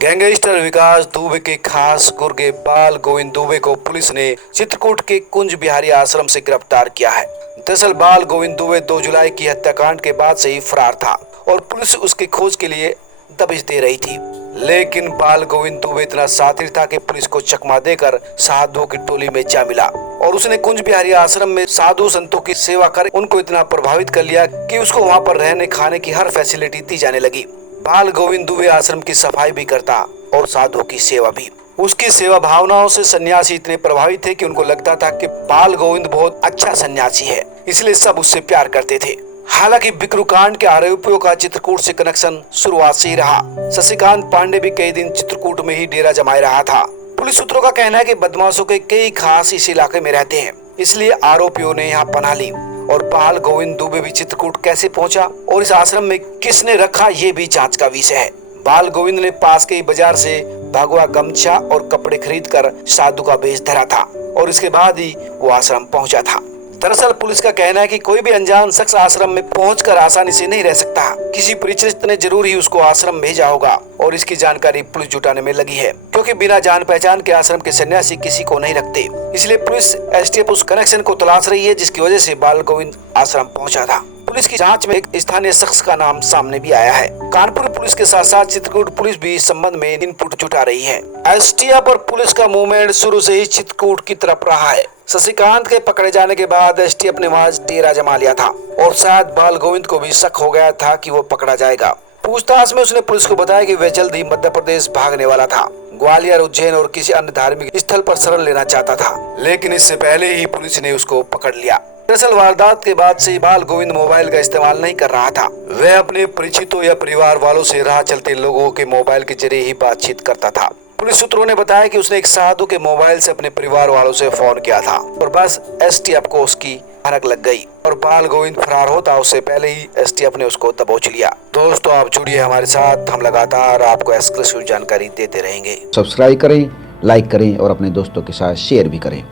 Gangster विकास दुबे के खास गुर्गे बाल गोविंद दुबे को पुलिस ने चित्रकूट के कुंज बिहारी आश्रम से गिरफ्तार किया है। दरअसल बाल गोविंद दुबे 2 जुलाई की हत्याकांड के बाद से ही फरार था और पुलिस उसकी खोज के लिए दबिश दे रही थी। लेकिन बाल गोविंद दुबे इतना शातिर था कि पुलिस को चकमा देकर साधुओं की टोली में जा मिला और उसने कुंज बिहारी आश्रम में साधु संतों की सेवा कर उनको इतना प्रभावित कर लिया कि उसको वहाँ पर रहने खाने की हर फैसिलिटी दी जाने लगी। बाल गोविंद दुबे आश्रम की सफाई भी करता और साधुओं की सेवा भी। उसकी सेवा भावनाओं से सन्यासी इतने प्रभावित थे कि उनको लगता था कि बाल गोविंद बहुत अच्छा सन्यासी है, इसलिए सब उससे प्यार करते थे। हालांकि बिकरू कांड के आरोपियों का चित्रकूट से कनेक्शन शुरुआत से ही रहा। शशिकांत पांडे भी कई दिन चित्रकूट में ही डेरा जमाए रहा था। पुलिस सूत्रों का कहना है कि बदमाशों के कई खास इस इलाके में रहते हैं, इसलिए आरोपियों ने यहाँ पनाह ली। और बाल गोविंद दुबे भी चित्रकूट कैसे पहुंचा और इस आश्रम में किसने रखा, ये भी जांच का विषय है। बाल गोविंद ने पास के ही बाजार से भगवा गमछा और कपड़े खरीद कर साधु का वेश धरा था और इसके बाद ही वो आश्रम पहुंचा था। दरअसल पुलिस का कहना है कि कोई भी अनजान शख्स आश्रम में पहुंचकर आसानी से नहीं रह सकता। किसी परिचित ने जरूर ही उसको आश्रम भेजा होगा और इसकी जानकारी पुलिस जुटाने में लगी है, क्योंकि बिना जान पहचान के आश्रम के सन्यासी किसी को नहीं रखते। इसलिए पुलिस एसटीएफ उस कनेक्शन को तलाश रही है जिसकी वजह से बाल गोविंद आश्रम पहुंचा था। पुलिस की जांच में एक स्थानीय शख्स का नाम सामने भी आया है। कानपुर पुलिस के साथ साथ चित्रकूट पुलिस भी इस संबंध में इनपुट जुटा रही है। एसटीएफ और पुलिस का मूवमेंट शुरू से ही चित्रकूट की तरफ रहा है। शशिकांत के पकड़े जाने के बाद एसटीएफ ने वहां डेरा जमा लिया था और शायद बाल गोविंद को भी शक हो गया था कि वो पकड़ा जाएगा। पूछताछ में उसने पुलिस को बताया कि वह जल्द ही मध्य प्रदेश भागने वाला था। ग्वालियर, उज्जैन और किसी अन्य धार्मिक स्थल पर शरण लेना चाहता था, लेकिन इससे पहले ही पुलिस ने उसको पकड़ लिया। दरअसल वारदात के बाद से बाल गोविंद मोबाइल का इस्तेमाल नहीं कर रहा था। वह अपने परिचितों या परिवार वालों से राह चलते लोगों के मोबाइल के जरिए ही बातचीत करता था। पुलिस सूत्रों ने बताया कि उसने एक साधु के मोबाइल से अपने परिवार वालों से फोन किया था और बस एसटीएफ को उसकी भनक लग गई और बाल गोविंद फरार होता उससे पहले ही एसटीएफ ने उसको दबोच लिया। दोस्तों, आप जुड़िए हमारे साथ, हम लगातार आपको एक्सक्लूसिव जानकारी देते रहेंगे। सब्सक्राइब करें, लाइक करें और अपने दोस्तों के साथ शेयर भी करें।